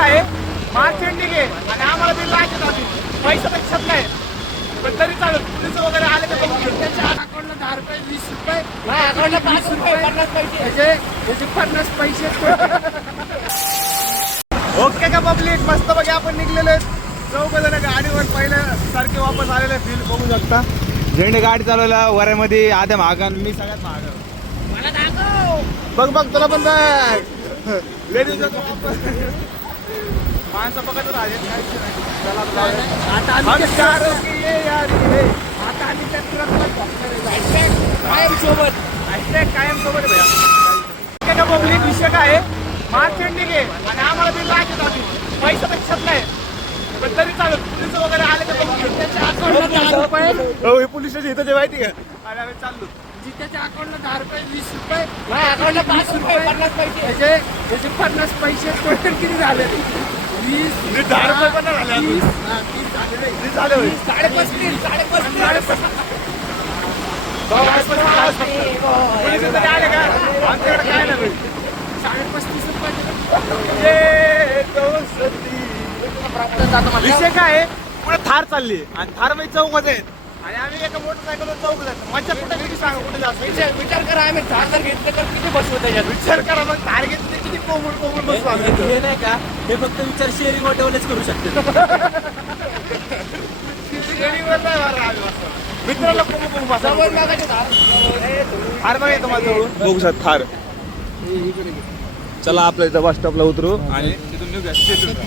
आहे March ending आहे आणि आम्हाला बिल लागत आधी पैसा लक्षात नाही पण तरी चालेल पोलीस वगैरे आले तर बघू घेऊ. त्याच्या अकाउंटला 10 रुपये 20 रुपये माझ्या अकाउंटला 5 रुपये 50 पैसे त्याचे 50 पैसे ओके का पब्लिक मस्त बघा आपण निघलेले चौघ जण गाडीवर पहिल्या सारखे वापस आलेले बिल बघू शकता. झेंडे गाडी चालवला वऱ्यामध्ये आद्या महागान मी सगळ्यात महाग मला दाखव. बघ बघ तुला पण बघ लेडीज माणसं बघत राहिले आता आम्ही त्या ट्रकला कायम सोबत कायम सोबत भैया पब्लिक विषय काय आहे मार्च एंडिंग आहे आणि आम्हाला बिल लागत आधी पैसा लक्षात नाही पण तरी चालेल पोलीस वगैरे आले तर बघू घेऊ. त्याच्या अकाउंटला 10 रुपये हो हे पोलीस स्टेशन इथं जे माहिती का आणि आम्ही चाललो त्याच्या अकाउंटला 10 रुपये 20 रुपये माझ्या अकाउंटला 5 रुपये 50 पैसे त्याचे 50 पैसे टोटल किती झाले 20 10 रुपये पण नाही झाले अजून. 30 झाले किती झाले होय? 35 पोलीस इथं आले का आमच्याकडे काय नाही होईल. 35 रुपये ये दोस्ती. विषय काय आहे पुढे थार चालली आणि थार मध्ये चौकच आहेत आणि आम्ही एका मोटरसायकलवर चौक जातो मजा कुठे किती सांगा कुठे जास्त विचार करा आम्ही जर घेतलं तर किती बसवू त्याच्यात विचार करा मग थार घेतली किती कोमल कोमल बसू आम्ही. हे नाही का हे फक्त विचार शेअरिंग ऑटोवालेच करू शकते शेरीवर नाही मारला आम्ही बसतो. मित्राला कोमल कोमल बसा समोर मागायचे थार बघा येतो माझं जवळून बघू शकता थार. चला आपल्या इथं बस स्टॉपला उतरू आणि तिथून निघूया स्टेशन.